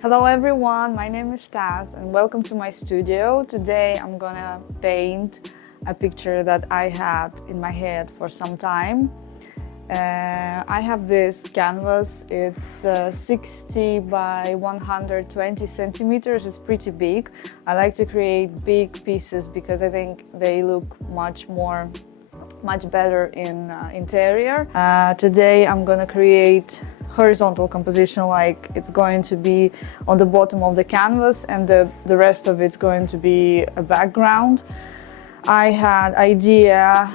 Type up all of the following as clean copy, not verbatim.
Hello everyone, my name is Taz and welcome to my studio. Today I'm gonna paint a picture that I had in my head for some time. I have this canvas, it's 60 by 120 centimeters, it's pretty big. I like to create big pieces because I think they look much better in interior. Today I'm gonna create horizontal composition, like it's going to be on the bottom of the canvas and the rest of it's going to be a background. I had idea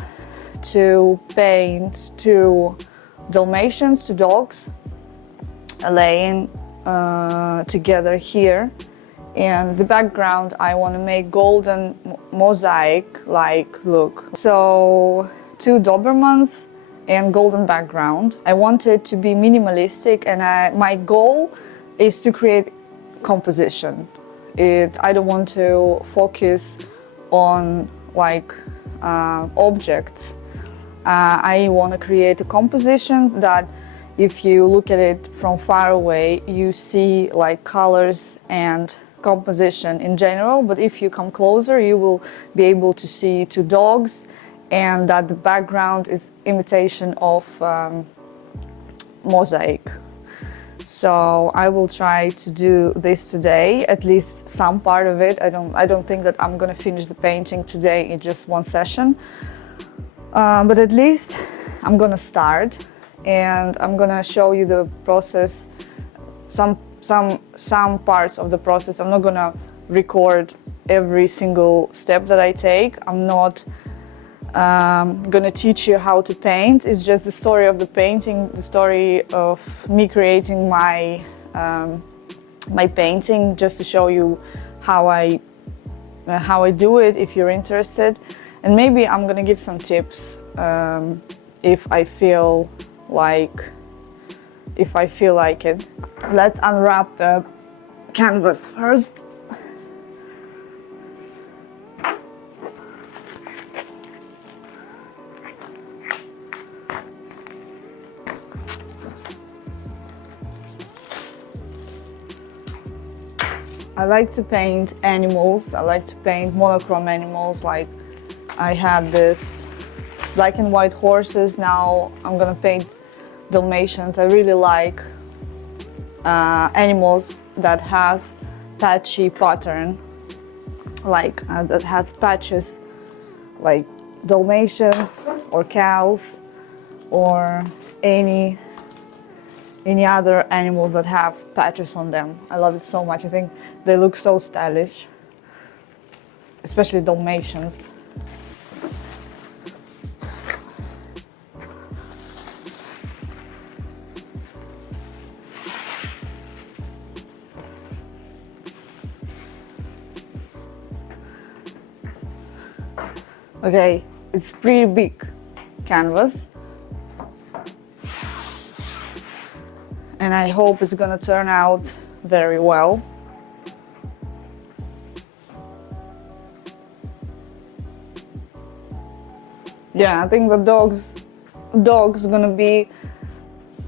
to paint two Dalmatians, two dogs, laying together here. And the background, I want to make golden mosaic-like look. So two Dobermans and golden background. I wanted to be minimalistic, and my goal is to create composition. I don't want to focus on objects. I want to create a composition that if you look at it from far away, you see like colors and composition in general, but if you come closer, you will be able to see two dogs and that the background is imitation of mosaic. So I will try to do this today, at least some part of it. I don't think that I'm gonna finish the painting today in just one session, but at least I'm gonna start and I'm gonna show you the process, some parts of the process. I'm not gonna record every single step that I take. I'm not gonna teach you how to paint. It's just the story of the painting, the story of me creating my my painting, just to show you how I do it if you're interested. And maybe I'm gonna give some tips if I feel like it. Let's unwrap the canvas first. I like to paint animals. I like to paint monochrome animals. Like I had this black and white horses. Now I'm gonna paint Dalmatians. I really like animals that has patchy pattern, like that has patches, like Dalmatians or cows or any other animals that have patches on them. I love it so much. I think they look so stylish, especially Dalmatians. Okay, it's pretty big canvas, and I hope it's gonna turn out very well. Yeah, I think the dogs gonna be,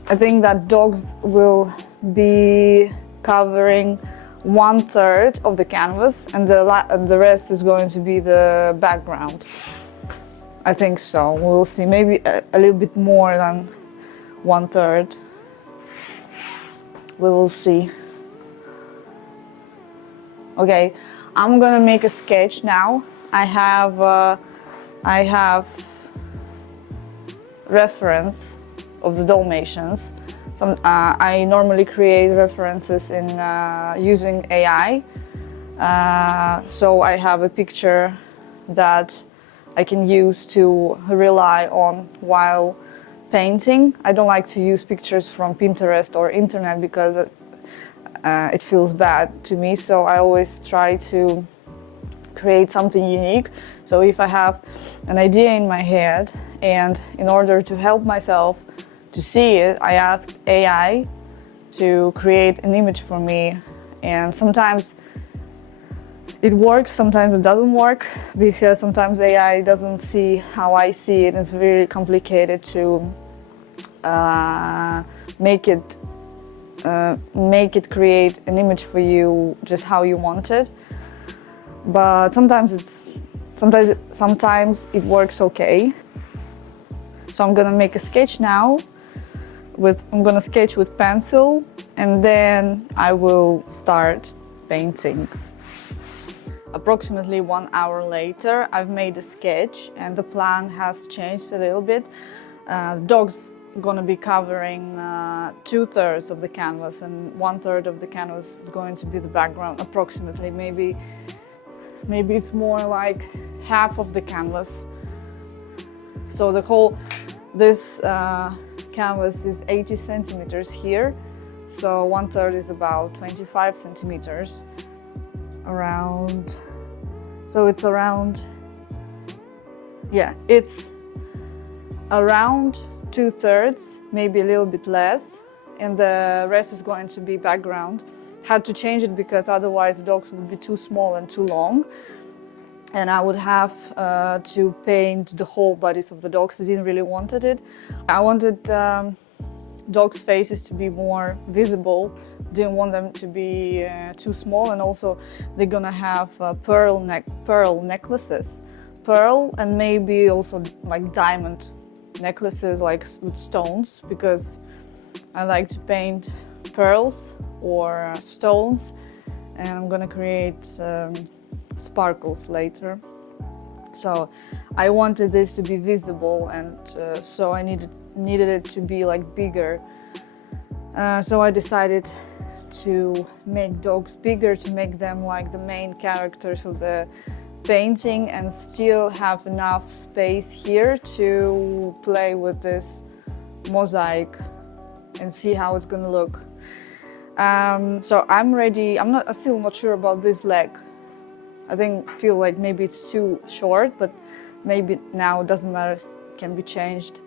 I think that dogs will be covering 1/3 of the canvas, and the rest is going to be the background. I think so. We'll see. Maybe a little bit more than 1/3. We will see. Okay, I'm gonna make a sketch now. I have reference of the Dalmatians. I normally create references in using AI. So I have a picture that I can use to rely on while painting. I don't like to use pictures from Pinterest or internet because it feels bad to me. So I always try to create something unique. So if I have an idea in my head, and in order to help myself to see it, I asked AI to create an image for me. And sometimes it works, sometimes it doesn't work, because sometimes AI doesn't see how I see it. It's very complicated to make it make it create an image for you just how you want it. But sometimes it works okay. So I'm gonna make a sketch now. I'm gonna sketch with pencil, and then I will start painting. Approximately 1 hour later, I've made a sketch, and the plan has changed a little bit. Dog's gonna be covering 2/3 of the canvas, and 1/3 of the canvas is going to be the background. Approximately, maybe it's more like half of the canvas. So this canvas is 80 centimeters here, so 1/3 is about 25 centimeters around. So it's around 2/3, maybe a little bit less, and the rest is going to be background. Had to change it because otherwise the dogs would be too small and too long, and I would have to paint the whole bodies of the dogs. I didn't really wanted it. I wanted dogs' faces to be more visible, didn't want them to be too small, and also they're gonna have pearl necklaces, pearl, and maybe also like diamond necklaces, like with stones, because I like to paint pearls or stones, and I'm gonna create sparkles later. So I wanted this to be visible, and so I needed it to be like bigger. So I decided to make dogs bigger, to make them like the main characters of the painting, and still have enough space here to play with this mosaic and see how it's gonna look. So I'm ready. I'm still not sure about this leg. I feel like maybe it's too short, but maybe now it doesn't matter, can be changed.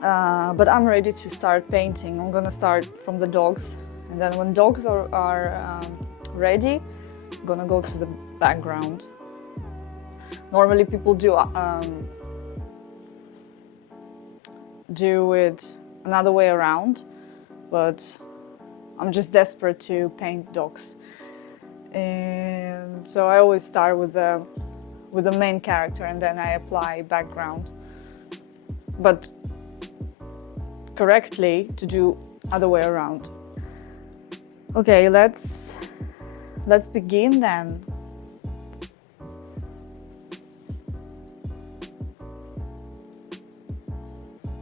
But I'm ready to start painting. I'm gonna start from the dogs, and then when dogs are ready, I'm gonna go to the background. Normally people do it another way around, but I'm just desperate to paint dogs. And so I always start with the main character, and then I apply background. But correctly to do other way around. Okay, let's begin then.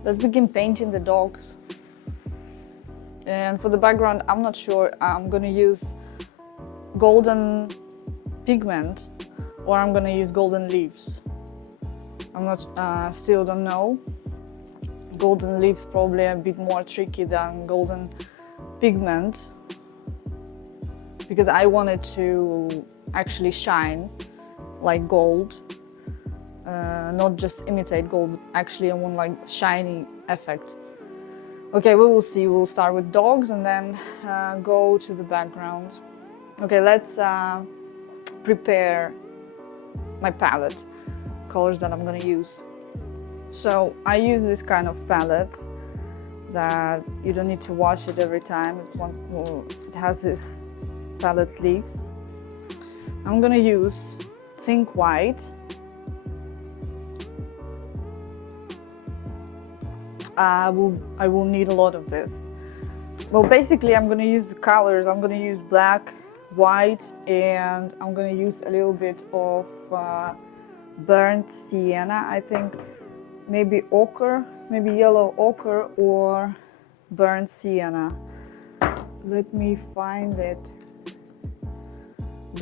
Let's begin painting the dogs. And for the background, I'm not sure. I'm gonna use golden pigment, or I'm gonna use golden leaves. I'm not, still don't know. Golden leaves probably a bit more tricky than golden pigment, because I wanted to actually shine like gold, not just imitate gold, but actually I want like shiny effect. Okay, we will see. We'll start with dogs and then go to the background. Okay, let's prepare my palette, colors that I'm gonna use. So I use this kind of palette that you don't need to wash it every time. It has this palette leaves. I'm gonna use zinc white. I will need a lot of this. Well, basically I'm gonna use the colors. I'm gonna use black, white, and I'm gonna use a little bit of burnt sienna, I think. Maybe ochre, maybe yellow ochre or burnt sienna. Let me find it.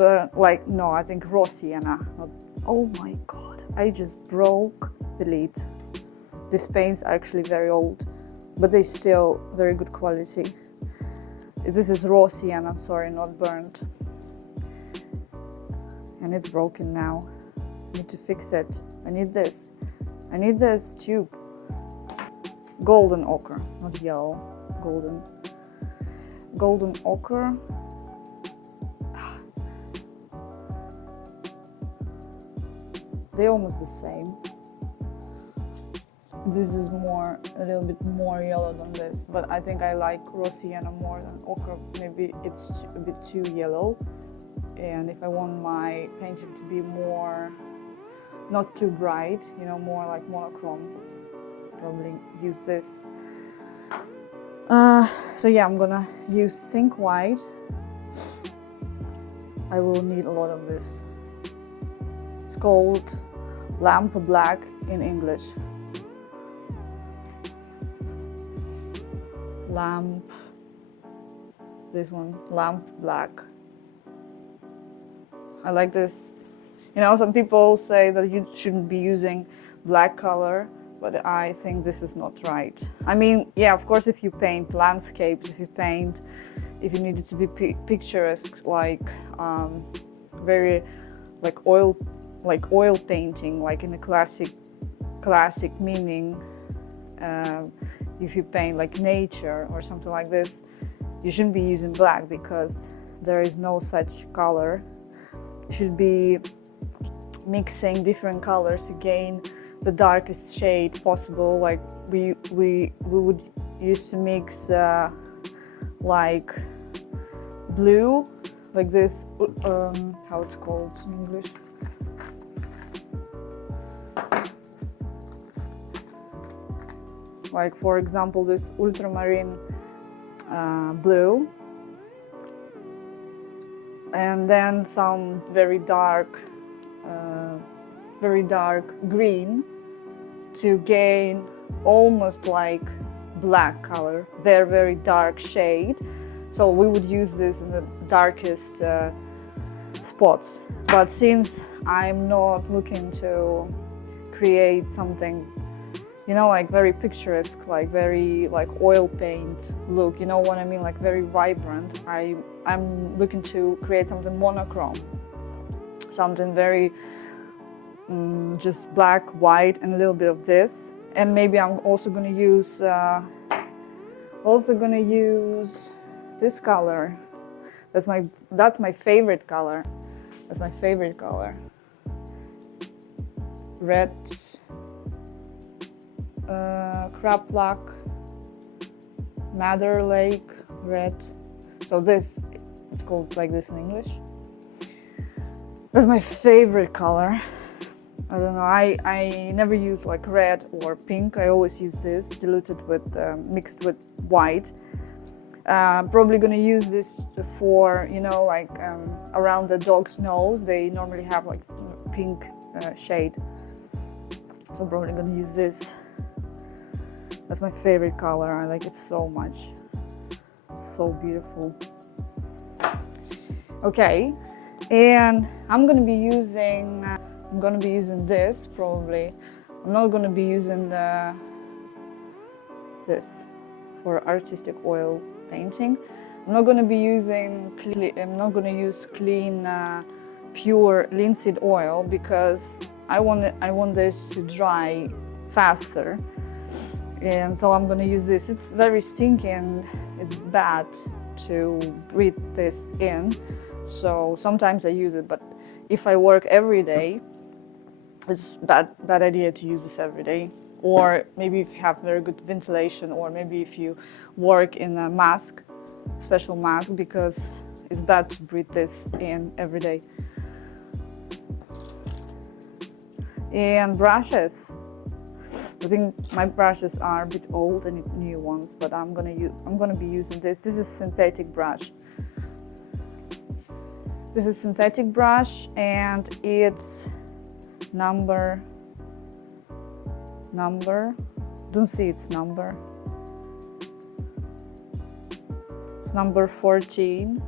I think raw sienna. Oh my god, I just broke the lid. These paints are actually very old, but they're still very good quality. This is raw sienna, sorry, not burnt. And it's broken now. I need to fix it. I need this tube. Golden ochre, not yellow, golden. Golden ochre. They're almost the same. This is a little bit more yellow than this, but I think I like raw sienna more than ochre. Maybe it's a bit too yellow. And if I want my painting to be more, not too bright, you know, more like monochrome, probably use this. So yeah, I'm gonna use zinc white. I will need a lot of this. It's called lamp black in English. This one, lamp black. I like this. You know, some people say that you shouldn't be using black color, but I think this is not right. I mean, yeah, of course, if you paint landscapes, if you need it to be picturesque, like very like oil painting, like in a classic meaning. If you paint like nature or something like this, you shouldn't be using black because there is no such color. You should be mixing different colors to gain the darkest shade possible. Like we would used to mix like blue, like this, how it's called in English? Like, for example, this ultramarine blue, and then some very dark green to gain almost like black color, very dark shade. So we would use this in the darkest spots. But since I'm not looking to create something, you know, like very picturesque, like very like oil paint look, you know what I mean, like very vibrant, I'm looking to create something monochrome, something very just black, white, and a little bit of this. And maybe I'm also gonna use this color. That's my favorite color. That's my favorite color. Red, crab black, Madder Lake red. So this, it's called like this in English. That's my favorite color. I don't know, I never use like red or pink. I always use this diluted with, mixed with white. Probably gonna use this for, you know, like around the dog's nose. They normally have like pink shade. So I'm probably gonna use this. That's my favorite color. I like it so much. It's so beautiful. Okay, and I'm gonna be using this probably. I'm not gonna be using this for artistic oil painting. I'm not gonna use clean, pure linseed oil because I want this to dry faster. And so I'm gonna use this. It's very stinky and it's bad to breathe this in. So sometimes I use it, but if I work every day, it's bad idea to use this every day. Or maybe if you have very good ventilation, or maybe if you work in a mask, special mask, because it's bad to breathe this in every day. And brushes. I think my brushes are a bit old and new ones, but I'm gonna be using this. This is synthetic brush. This is synthetic brush, and it's number. Don't see its number. It's number 14.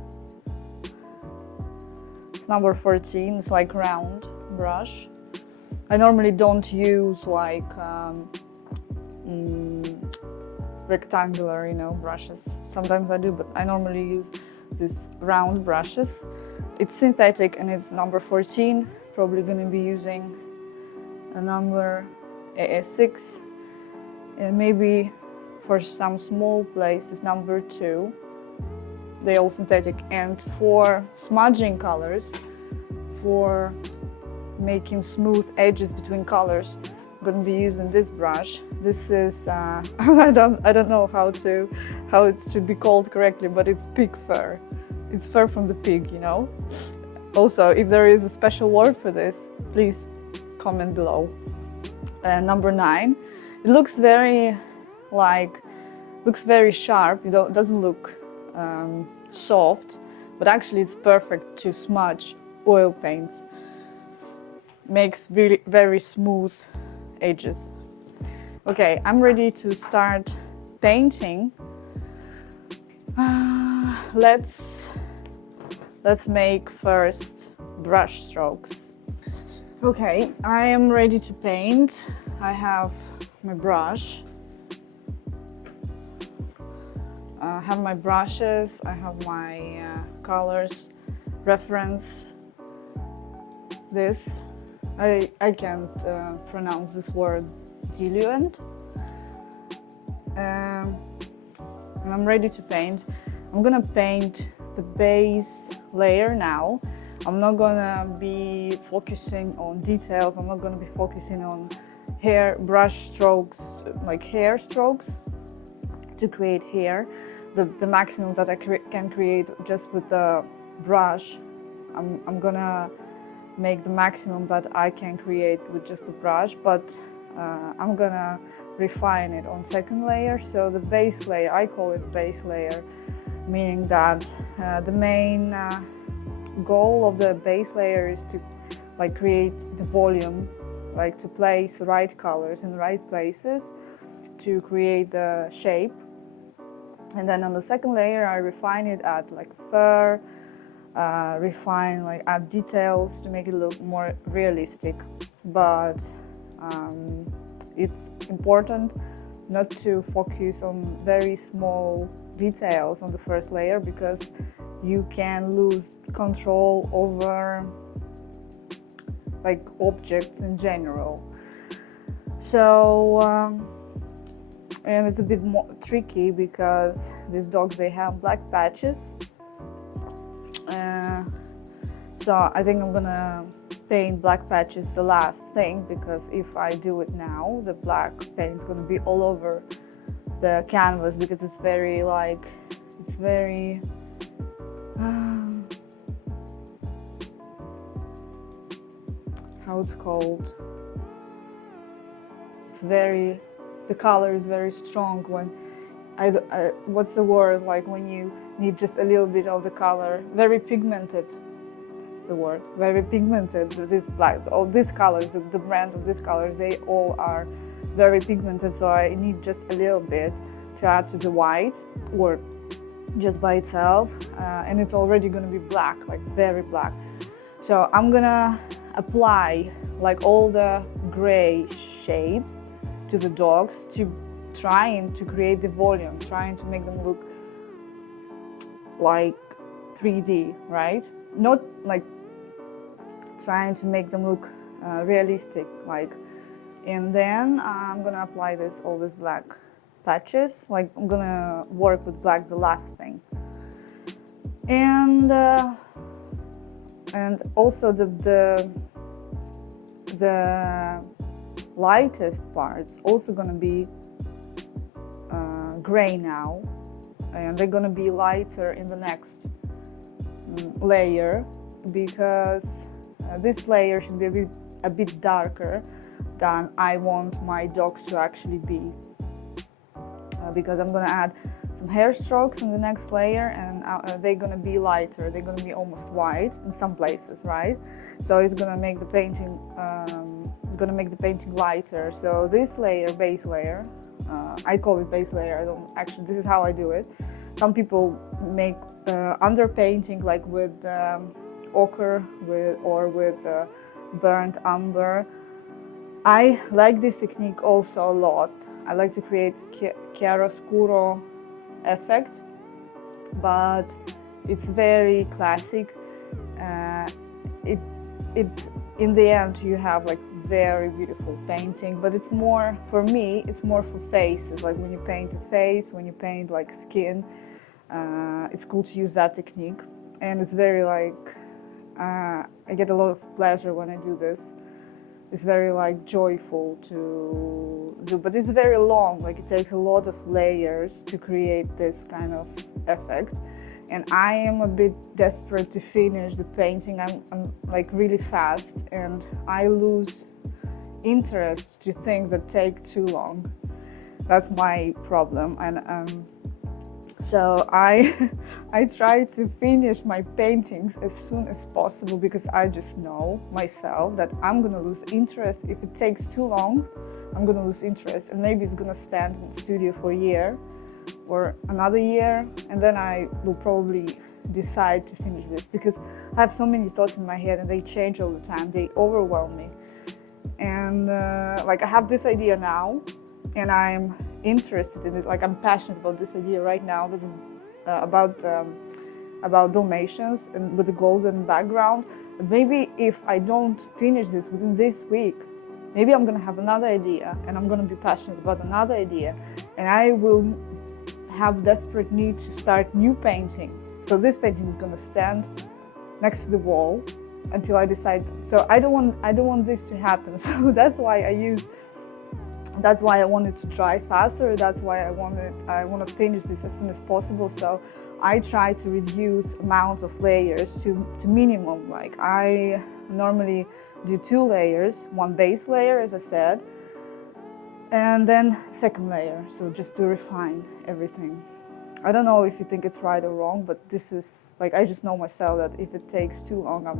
It's number 14. It's like round brush. I normally don't use like rectangular, you know, brushes. Sometimes I do, but I normally use these round brushes. It's synthetic and it's number 14. Probably gonna be using a number 6, and maybe for some small places number 2. They're all synthetic. And for smudging colors, for making smooth edges between colors, I'm going to be using this brush. This is I don't know how it should be called correctly, but it's pig fur. It's fur from the pig, you know. Also, if there is a special word for this, please comment below. Number 9. It looks very sharp. It doesn't look soft, but actually it's perfect to smudge oil paints. Makes really very smooth edges. Okay, I'm ready to start painting. Let's make first brush strokes. Okay, I am ready to paint. I have my brush. I have my brushes. I have my colors reference. This. I can't pronounce this word, diluent. And I'm ready to paint. I'm gonna paint the base layer now. I'm not gonna be focusing on details. I'm not gonna be focusing on brush strokes, like hair strokes to create hair. The maximum that I can create just with the brush, I'm gonna make the maximum that I can create with just the brush, but I'm gonna refine it on second layer. So the base layer, I call it base layer, meaning that the main goal of the base layer is to create the volume, to place the right colors in the right places to create the shape. And then on the second layer I refine it at fur, add details to make it look more realistic. But it's important not to focus on very small details on the first layer, because you can lose control over objects in general. So and it's a bit more tricky because these dogs, they have black patches. So I think I'm gonna paint black patches the last thing, because if I do it now, the black paint is gonna be all over the canvas, because it's very how it's called? The color is very strong when what's the word, when you need just a little bit of the color, very pigmented. That's the word, very pigmented. This black, all these colors, the brand of these colors, they all are very pigmented, so I need just a little bit to add to the white, or just by itself, and it's already going to be black, very black. So I'm gonna apply all the gray shades to the dogs, trying to create the volume, trying to make them look like 3D, right? Not trying to make them look realistic, and then I'm gonna apply all these black patches. I'm gonna work with black, the last thing, and also the lightest parts also gonna be gray now, and they're gonna be lighter in the next layer, because this layer should be a bit darker than I want my dogs to actually be, because I'm gonna add some hair strokes in the next layer, and they're gonna be lighter. They're gonna be almost white in some places, right? So it's gonna make the painting lighter. So this layer, base layer, I call it base layer. I don't actually. This is how I do it. Some people make underpainting with ochre or with burnt umber. I like this technique also a lot. I like to create chiaroscuro effect, but it's very classic. It in the end you have very beautiful painting, but it's more, for me, it's more for faces. When you paint a face, when you paint skin, it's cool to use that technique, and it's very I get a lot of pleasure when I do this. it's very like joyful to do, but it's very long. Like it takes a lot of layers to create this kind of effect. And I am a bit desperate to finish the painting. I'm like really fast, and I lose interest to things that take too long. That's my problem. And so I try to finish my paintings as soon as possible, because I just know myself that I'm gonna lose interest. If it takes too long, I'm gonna lose interest, and maybe it's gonna stand in the studio for a year or another year, and then I will probably decide to finish this, because I have so many thoughts in my head and they change all the time. They overwhelm me. And like I have this idea now, and I'm interested in it. Like I'm passionate about this idea right now. This is about Dalmatians and with the golden background. But maybe if I don't finish this within this week, maybe I'm gonna have another idea, and I'm gonna be passionate about another idea, and I will have desperate need to start new painting. So this painting is gonna stand next to the wall until I decide. So I don't want this to happen. So that's why I wanted to dry faster. That's why I want to finish this as soon as possible. So I try to reduce amount of layers to minimum. Like I normally do 2 layers, one base layer, as I said, and then second layer. So just to refine everything. I don't know if you think it's right or wrong, but this is like, I just know myself that if it takes too long, I'm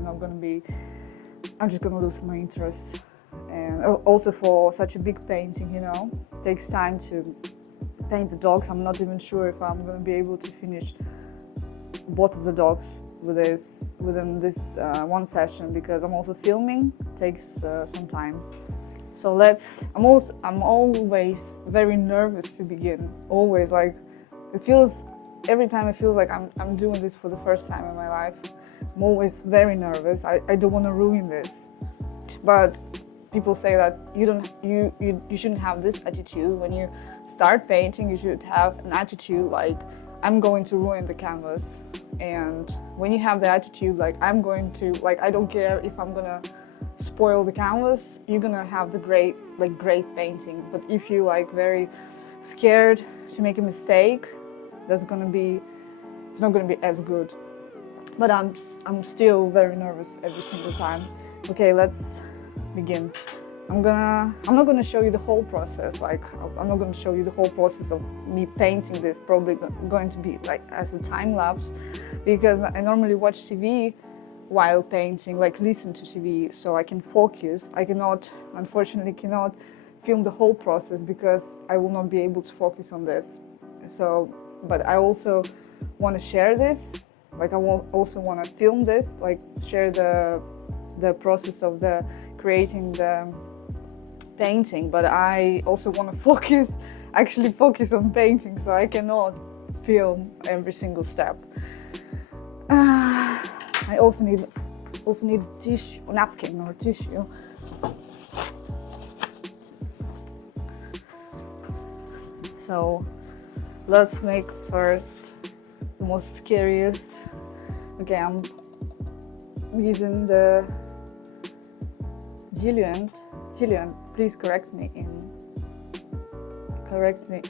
just gonna lose my interest. And also for such a big painting, you know, it takes time to paint the dogs. I'm not even sure if I'm gonna be able to finish both of the dogs within this one session, because I'm also filming. It takes some time. So I'm always very nervous to begin. Always, like every time it feels like I'm doing this for the first time in my life. I'm always very nervous. I don't want to ruin this. But people say that you shouldn't have this attitude. When you start painting, you should have an attitude like, I'm going to ruin the canvas. And when you have the attitude like, I don't care if I'm gonna spoil the canvas, you're gonna have the great painting. But if you like very scared to make a mistake, it's not gonna be as good. But I'm still very nervous every single time. Okay, let's begin. I'm not gonna show you the whole process. Like I'm not gonna show you the whole process of me painting this. Probably going to be like as a time lapse, because I normally watch TV while painting, like listen to TV, so I can focus. I unfortunately cannot film the whole process, because I will not be able to focus on this. So, but I also want to share this. Like I also want to film this, like share the process of creating the painting. But I also want to actually focus on painting, so I cannot film every single step. I also need tissue, napkin or tissue. So let's make first the most scariest. Okay, I'm using the Jillian. Please correct me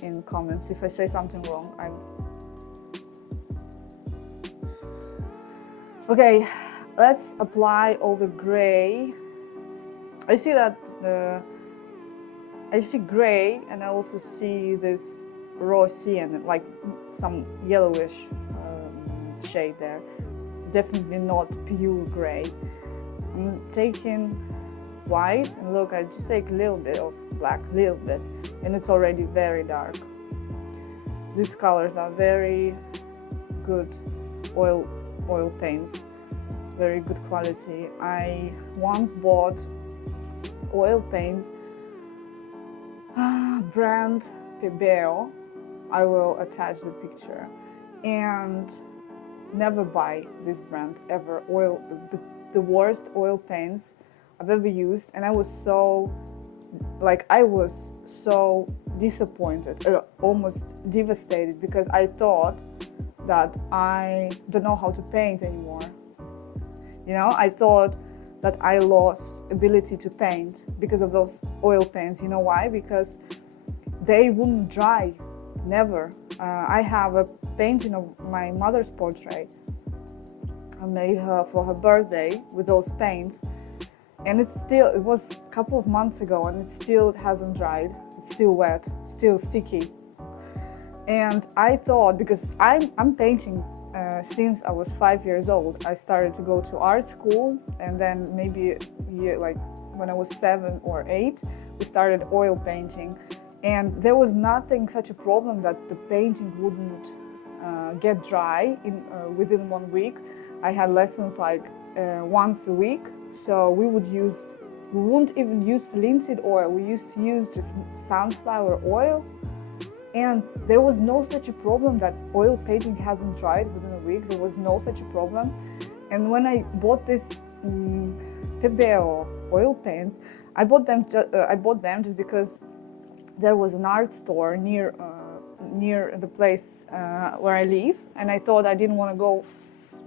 in comments if I say something wrong. Okay, let's apply all the gray. I see gray, and I also see this raw cyan and like some yellowish shade there. It's definitely not pure gray. I'm taking white, and look, I just take a little bit of black, and it's already very dark. These colors are very good oil paints, very good quality. I once bought oil paints, brand Pebeo. I will attach the picture. And never buy this brand ever. The worst oil paints I've ever used, and I was so disappointed, almost devastated, because I thought that I don't know how to paint anymore. You know, I thought that I lost ability to paint because of those oil paints. You know why? Because they wouldn't dry, never. I have a painting of my mother's portrait. I made her for her birthday with those paints, and it was a couple of months ago, and it hasn't dried. It's still wet, still sticky. And I thought, because I'm painting since I was 5 years old. I started to go to art school, and then maybe like when I was 7 or 8, we started oil painting. And there was nothing such a problem that the painting wouldn't get dry within 1 week. I had lessons like once a week, so we wouldn't even use linseed oil. We used to use just sunflower oil. And there was no such a problem that oil painting hasn't dried within a week. There was no such a problem. And when I bought this PBO oil paints, I bought them just because there was an art store near the place where I live, and I thought I didn't want to go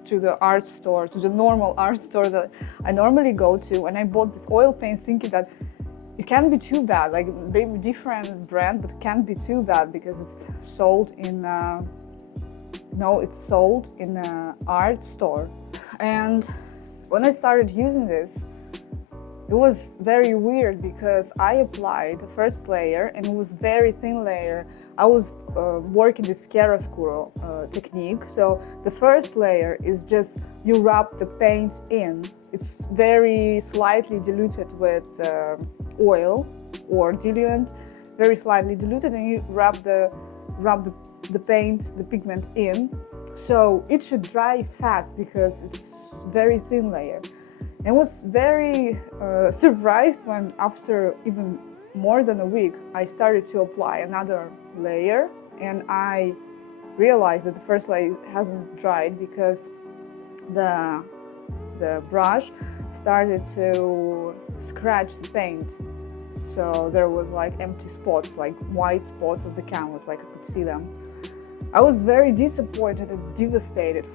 to the art store, to the normal art store that I normally go to, and I bought this oil paint thinking that it can't be too bad, like maybe different brand, but it can't be too bad because it's sold in it's sold in an art store. And when I started using this, it was very weird because I applied the first layer and it was very thin layer. I was working this chiaroscuro technique. So the first layer is just you rub the paint in. It's very slightly diluted with oil or diluent, very slightly diluted, and you rub the paint, the pigment in. So it should dry fast because it's very thin layer. I was very surprised when after even more than a week I started to apply another layer, and I realized that the first layer hasn't dried because the brush started to scratch the paint. So there was like empty spots, like white spots of the canvas, like I could see them. I was very disappointed and devastated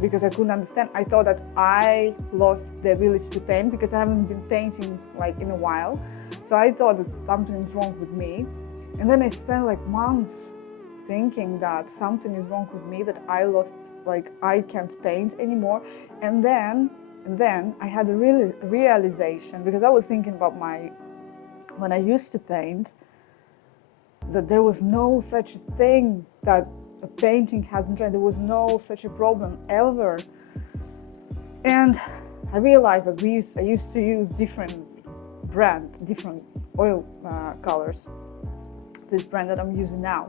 because I couldn't understand. I thought that I lost the ability to paint because I haven't been painting like in a while. So I thought that something's wrong with me. And then I spent like months thinking that something is wrong with me, that I lost, like I can't paint anymore. And then I had a realization, because I was thinking about when I used to paint, that there was no such thing that a painting hasn't dried. There was no such a problem ever. And I realized that I used to use different oil colors. This brand that I'm using now.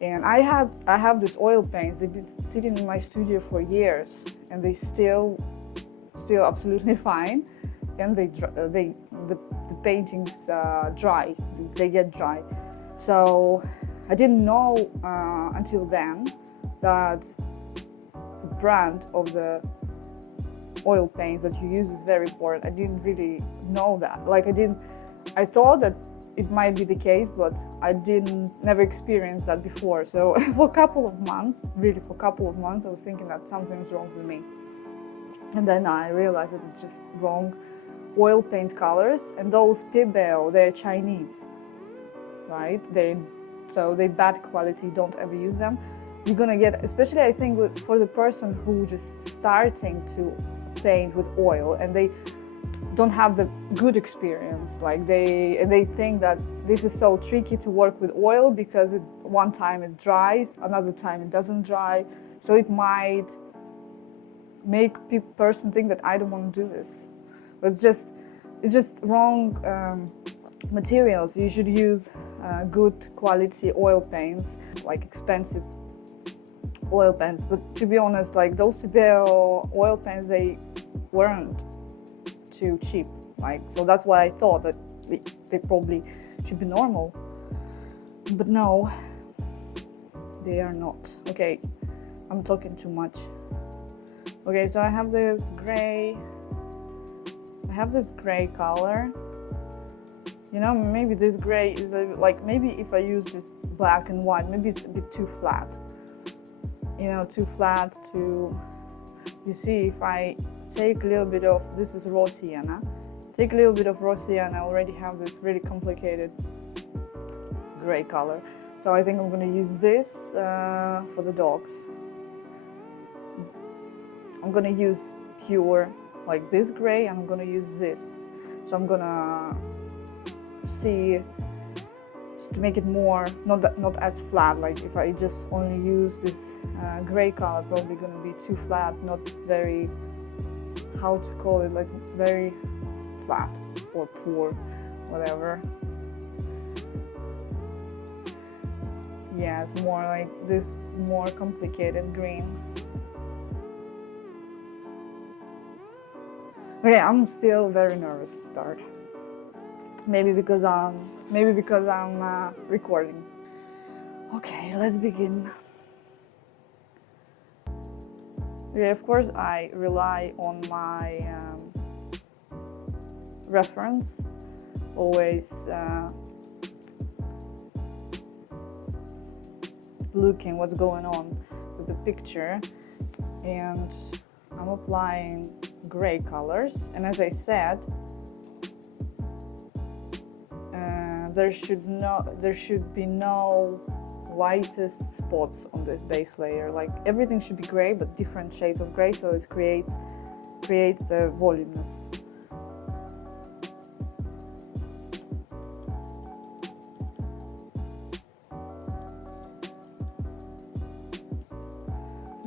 And I have these oil paints. They've been sitting in my studio for years, and they still absolutely fine. And the paintings dry. They get dry. So I didn't know until then that the brand of the oil paints that you use is very important. I didn't really know that. I thought that it might be the case, but I never experienced that before. So for a couple of months, I was thinking that something's wrong with me. And then I realized that it's just wrong oil paint colors, and those PBO, they're Chinese, right? So they bad quality, don't ever use them. You're gonna get, especially I think for the person who just starting to paint with oil and they don't have the good experience, they think that this is so tricky to work with oil because one time it dries, another time it doesn't dry. So it might make person think that I don't want to do this. But it's just wrong materials. You should use good quality oil paints, like expensive oil paints. But to be honest, like those PBO oil paints, they weren't too cheap. So that's why I thought that they probably should be normal. But no, they are not. Okay, I'm talking too much. Okay, so I have this gray color. Maybe this gray is maybe if I use just black and white, maybe it's a bit too flat. Too flat, You see, if I take a little bit of, this is raw sienna, take a little bit of raw sienna, I already have this really complicated gray color. So I think I'm going to use this for the dogs. I'm going to use pure, like this gray, and I'm going to use this. So I'm going to see to make it more, not as flat, like if I just only use this gray color, probably going to be too flat, not very, how to call it, like very flat or poor, whatever. Yeah, it's more like this more complicated green. Okay, I'm still very nervous to start. Maybe because I'm recording. Okay, let's begin. Yeah, of course I rely on my reference, always looking what's going on with the picture, and I'm applying gray colors, and as I said, there should be no lightest spots on this base layer. Like everything should be gray, but different shades of gray, so it creates the voluminous.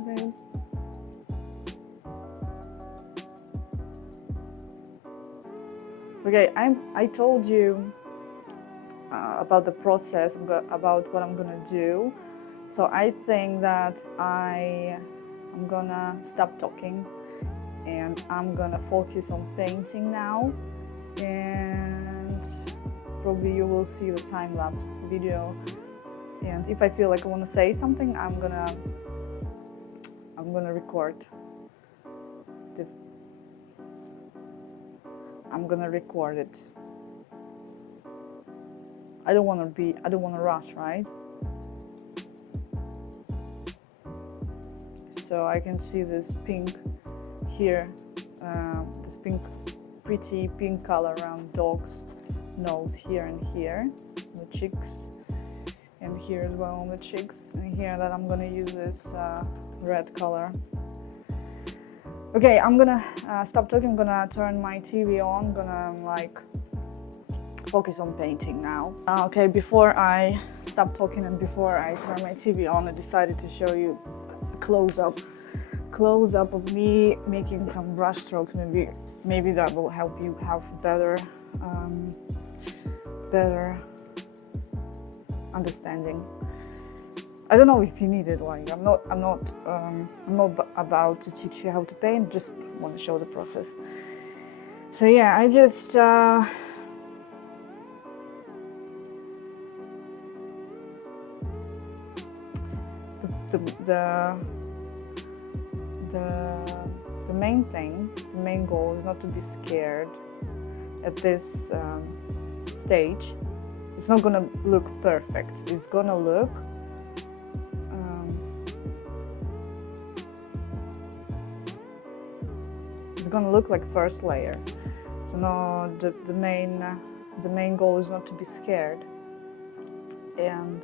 Okay. Okay, I told you about the process, about what I'm gonna do. So I think that I'm gonna stop talking and I'm gonna focus on painting now, and probably you will see the time-lapse video, and if I feel like I want to say something, I'm gonna record it. I don't want to rush, right? So I can see this pink here, this pretty pink color around dog's nose here and here, the cheeks, and here as well on the cheeks, and here that I'm gonna use this red color. Okay, I'm gonna stop talking. I'm gonna turn my TV on. I'm gonna like focus on painting now. Okay, before I stop talking and before I turn my TV on, I decided to show you a close-up of me making some brush strokes. Maybe that will help you have better understanding. I don't know if you need it. Like I'm not about to teach you how to paint. Just want to show the process. So yeah, I just the main goal is not to be scared at this stage. It's not gonna look perfect. It's gonna look like first layer. So no, the main goal is not to be scared and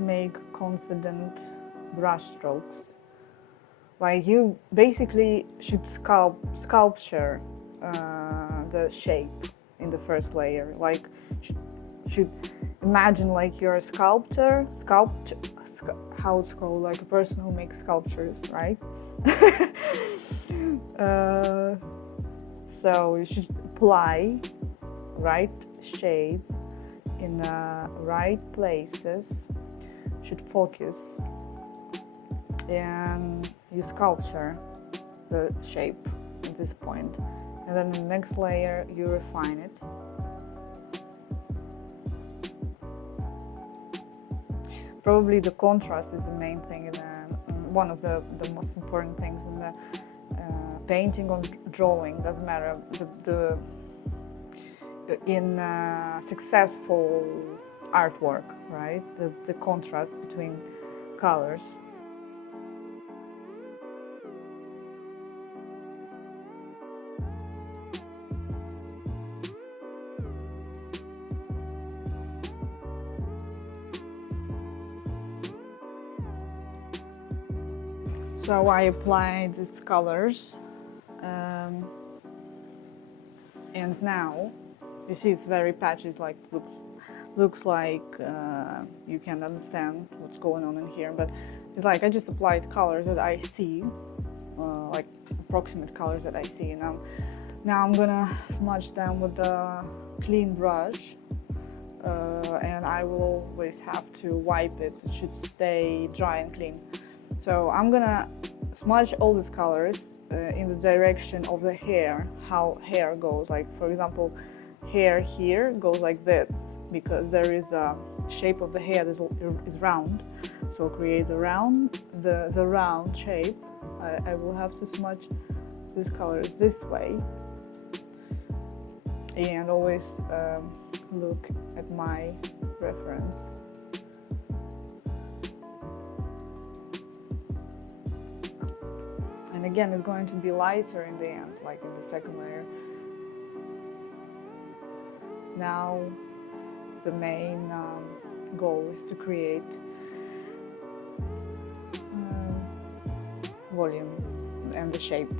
make confident brush strokes. Like you basically should sculpture the shape in the first layer. Like should imagine like you're a sculptor, how it's called, like a person who makes sculptures, right? So you should apply right shades in the right places, should focus, and you sculpture the shape at this point. And then in the next layer you refine it. Probably the contrast is the main thing, and one of the most important things in the painting or drawing. Doesn't matter. In successful artwork, right? The contrast between colors. So I applied these colors, and now you see it's very patchy. It's like looks like you can understand what's going on in here, but it's like I just applied colors that I see, like approximate colors that I see. Now I'm gonna smudge them with the clean brush, and I will always have to wipe it. It should stay dry and clean. So I'm gonna smudge all these colors in the direction of the hair, how hair goes. Like for example, hair here goes like this because there is a shape of the hair that is round. So create the round shape. I will have to smudge these colors this way, and always look at my reference. And again, it's going to be lighter in the end, like in the second layer. Now the main goal is to create volume and the shape.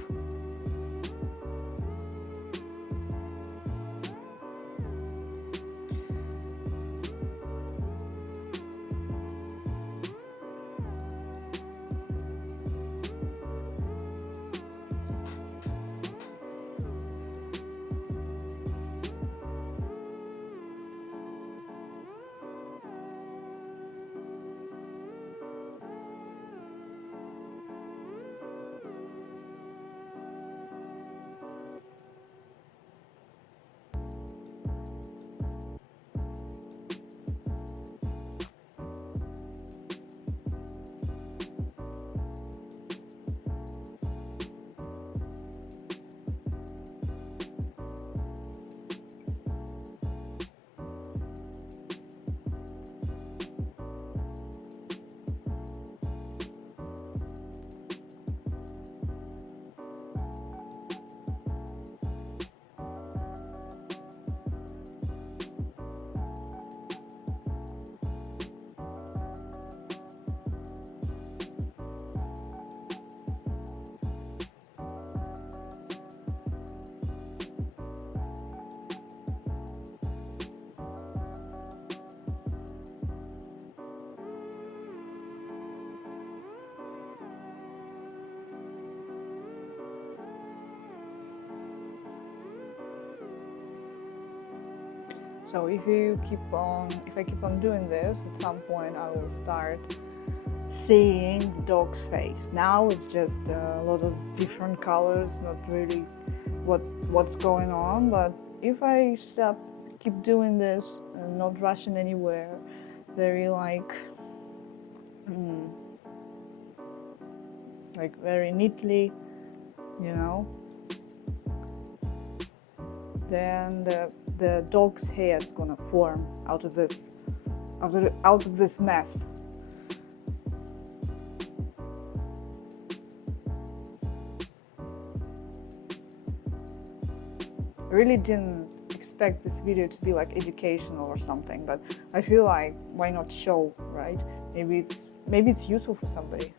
So if I keep on doing this, at some point I will start seeing the dog's face. Now it's just a lot of different colors, not really what's going on. But if I keep doing this and not rushing anywhere, very like very neatly, then the dog's hair is gonna form out of this mess. I really didn't expect this video to be like educational or something, but I feel like why not show, right? Maybe it's useful for somebody.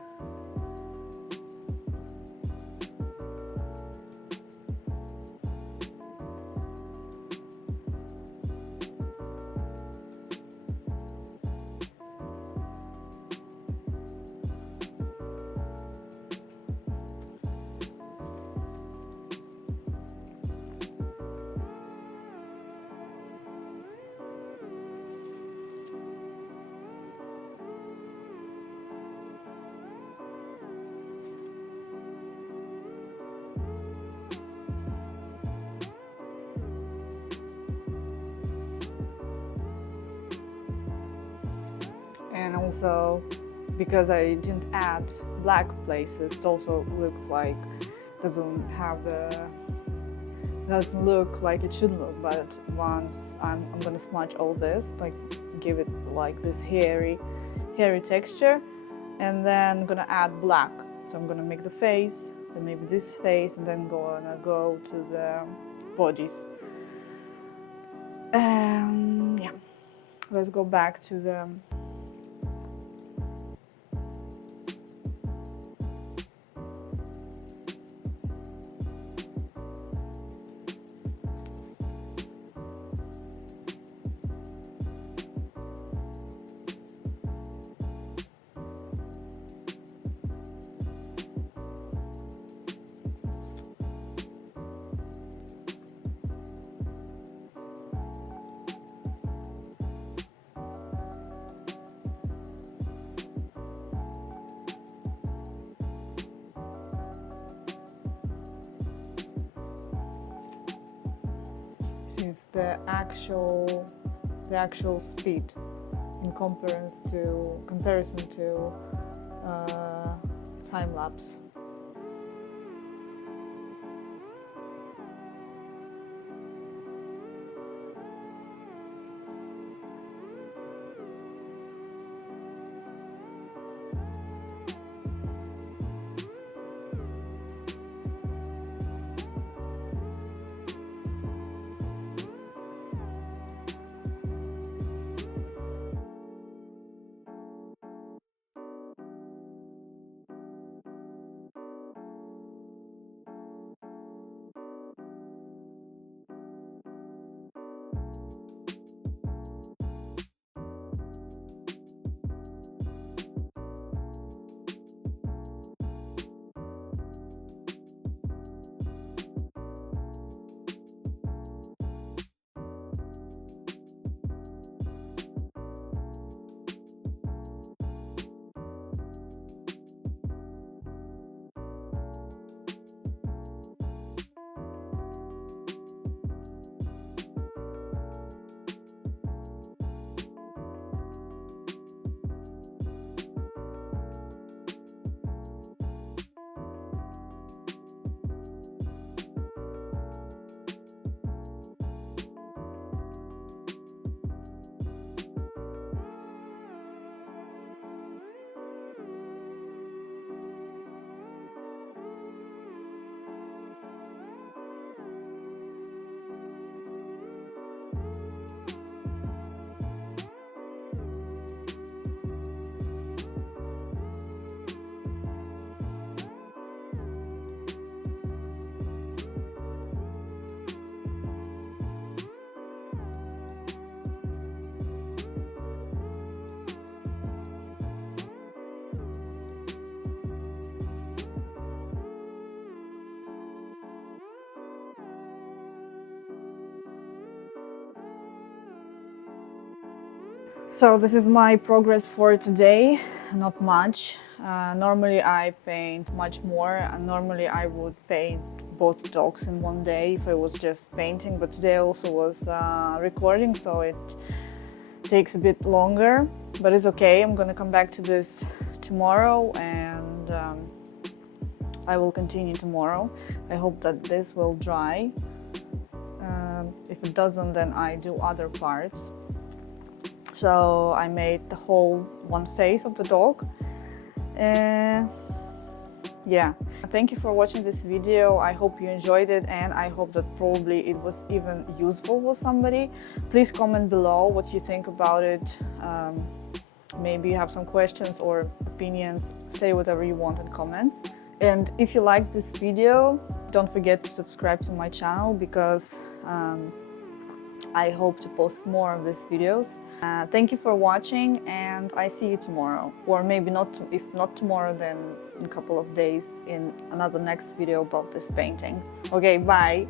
And also, because I didn't add black places, it also looks like doesn't look like it should look. But once I'm gonna smudge all this, like give it like this hairy texture, and then I'm gonna add black. So I'm gonna make the face, then maybe this face, and then gonna go to the bodies. Yeah, let's go back to the the actual speed in comparison to time lapse. So this is my progress for today, not much. Normally I paint much more, and normally I would paint both dogs in one day if I was just painting, but today I also was recording, so it takes a bit longer, but it's okay. I'm gonna come back to this tomorrow, and I will continue tomorrow. I hope that this will dry. If it doesn't, then I do other parts. So I made the whole one face of the dog. Yeah, thank you for watching this video. I hope you enjoyed it, and I hope that probably it was even useful for somebody. Please comment below what you think about it. Maybe you have some questions or opinions. Say whatever you want in comments. And if you like this video, don't forget to subscribe to my channel, because I hope to post more of these videos. Thank you for watching, and I see you tomorrow, or maybe not. If not tomorrow, then in a couple of days in another next video about this painting. Okay, bye.